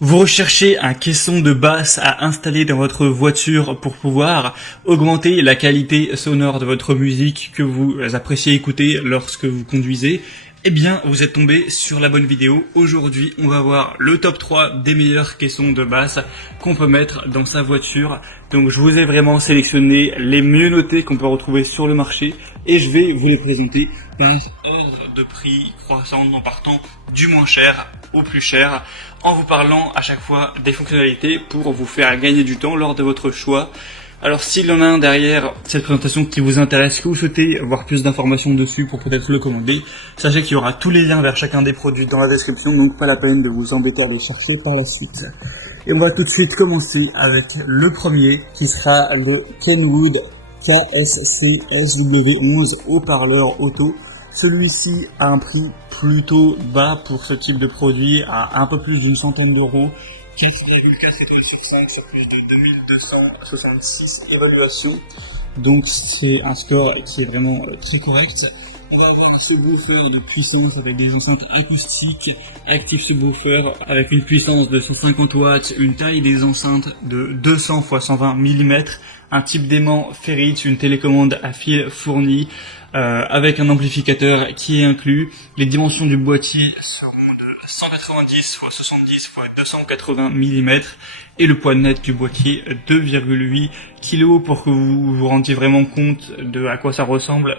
Vous recherchez un caisson de basse à installer dans votre voiture pour pouvoir augmenter la qualité sonore de votre musique que vous appréciez écouter lorsque vous conduisez? Eh bien, vous êtes tombé sur la bonne vidéo. Aujourd'hui, on va voir le top 3 des meilleurs caissons de basse qu'on peut mettre dans sa voiture. Donc, je vous ai vraiment sélectionné les mieux notés qu'on peut retrouver sur le marché et je vais vous les présenter par ordre de prix croissant en partant du moins cher au plus cher, en vous parlant à chaque fois des fonctionnalités pour vous faire gagner du temps lors de votre choix. Alors s'il y en a un derrière cette présentation qui vous intéresse, que vous souhaitez avoir plus d'informations dessus pour peut-être le commander, sachez qu'il y aura tous les liens vers chacun des produits dans la description, donc pas la peine de vous embêter à les chercher par la suite. Et on va tout de suite commencer avec le premier qui sera le Kenwood KSC-SW11 haut-parleur auto. Celui-ci a un prix plutôt bas pour ce type de produit, à un peu plus d'une centaine d'euros. 4,4 étoiles sur 5 sur plus de 2266 évaluations. Donc c'est un score qui est vraiment très correct. On va avoir un subwoofer de puissance avec des enceintes acoustiques, active subwoofer avec une puissance de 150 watts, une taille des enceintes de 200 x 120 mm, un type d'aimant Ferrite, une télécommande à fil fournie, avec un amplificateur qui est inclus. Les dimensions du boîtier seront de 190 x 70 x 280 mm et le poids net du boîtier 2,8 kg pour que vous vous rendiez vraiment compte de à quoi ça ressemble.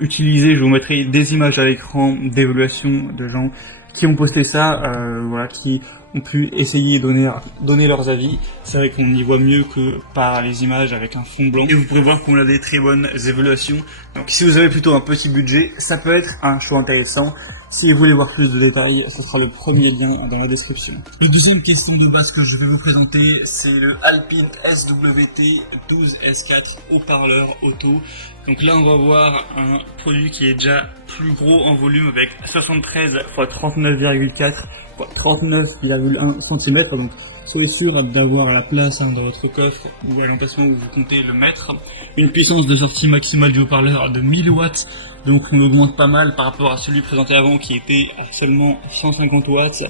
Utilisez, je vous mettrai des images à l'écran d'évaluation de gens qui ont posté ça, voilà, qui ont pu essayer de donner leurs avis. C'est vrai qu'on y voit mieux que par les images avec un fond blanc. Et vous pourrez voir qu'on a des très bonnes évaluations. Donc si vous avez plutôt un petit budget, ça peut être un choix intéressant. Si vous voulez voir plus de détails, ce sera le premier lien dans la description. Le deuxième caisson de base que je vais vous présenter, c'est le Alpine SWT 12S4 haut-parleur auto. Donc là, on va voir un produit qui est déjà plus gros en volume avec 73 x 39,4 x 39,1 cm. Donc soyez sûr d'avoir la place dans votre coffre ou à l'emplacement où vous comptez le mettre. Une puissance de sortie maximale du haut-parleur de 1000 watts. Donc on augmente pas mal par rapport à celui présenté avant qui était à seulement 150 watts.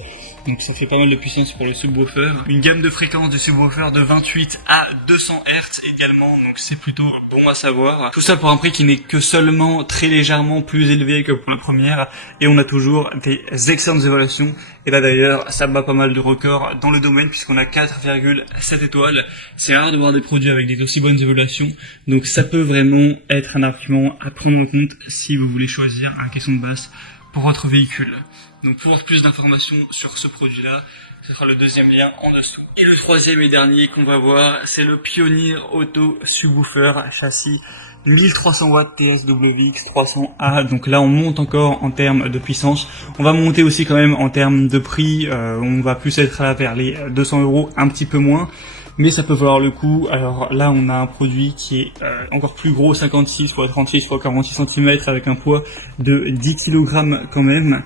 Donc ça fait pas mal de puissance pour le subwoofer. Une gamme de fréquences du subwoofer de 28 à 200 Hz également, donc c'est plutôt bon à savoir. Tout ça pour un prix qui n'est que seulement très légèrement plus élevé que pour la première. Et on a toujours des excellentes évaluations. Et là d'ailleurs, ça bat pas mal de records dans le domaine puisqu'on a 4,7 étoiles. C'est rare de voir des produits avec des aussi bonnes évaluations. Donc ça peut vraiment être un argument à prendre en compte si vous voulez choisir un caisson de basse pour votre véhicule. Donc pour avoir plus d'informations sur ce produit-là, ce sera le deuxième lien en dessous. Et le troisième et dernier qu'on va voir, c'est le Pioneer Auto Subwoofer châssis 1300 watts TSWX 300A. Donc là on monte encore en termes de puissance. On va monter aussi quand même en termes de prix. On va plus être là vers les 200 euros, un petit peu moins. Mais ça peut valoir le coup. Alors là, on a un produit qui est encore plus gros, 56 x 36 x 46 cm avec un poids de 10 kg quand même.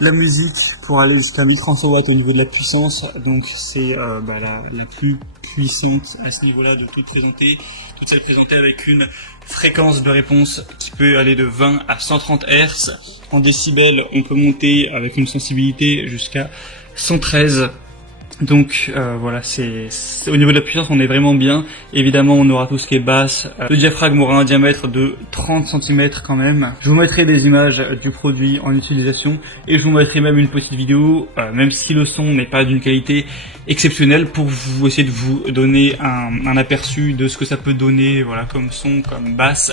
La musique pour aller jusqu'à 1300 watts au niveau de la puissance, donc c'est la plus puissante à ce niveau-là de toutes présentées. Toutes celles présentées avec une fréquence de réponse qui peut aller de 20 à 130 Hz. En décibels, on peut monter avec une sensibilité jusqu'à 113. Donc voilà, c'est au niveau de la puissance, on est vraiment bien. Évidemment, on aura tout ce qui est basse. Le diaphragme aura un diamètre de 30 cm quand même. Je vous mettrai des images du produit en utilisation et je vous mettrai même une petite vidéo, même si le son n'est pas d'une qualité exceptionnelle, pour vous essayer de vous donner un aperçu de ce que ça peut donner, voilà, comme son, comme basse.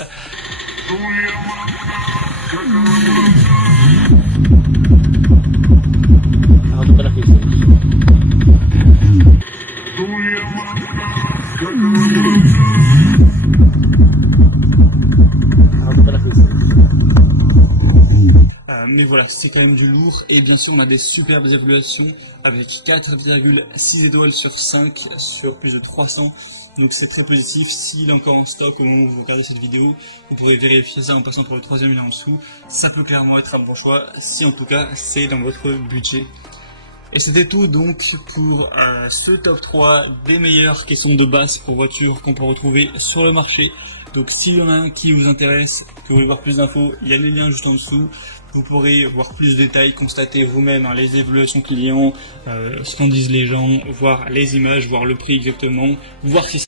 Mais voilà, c'est quand même du lourd. Et bien sûr, on a des superbes évaluations avec 4,6 étoiles sur 5 sur plus de 300. Donc c'est très positif. S'il est encore en stock au moment où vous regardez cette vidéo, vous pourrez vérifier ça en passant pour le troisième lien en dessous. Ça peut clairement être un bon choix, si en tout cas c'est dans votre budget. Et c'était tout donc pour ce top 3 des meilleurs caissons de basse pour voiture qu'on peut retrouver sur le marché. Donc s'il y en a un qui vous intéresse, que vous voulez voir plus d'infos, il y a les liens juste en dessous. Vous pourrez voir plus de détails, constater vous-même les évaluations clients, ce qu'en disent les gens, voir les images, voir le prix exactement, voir si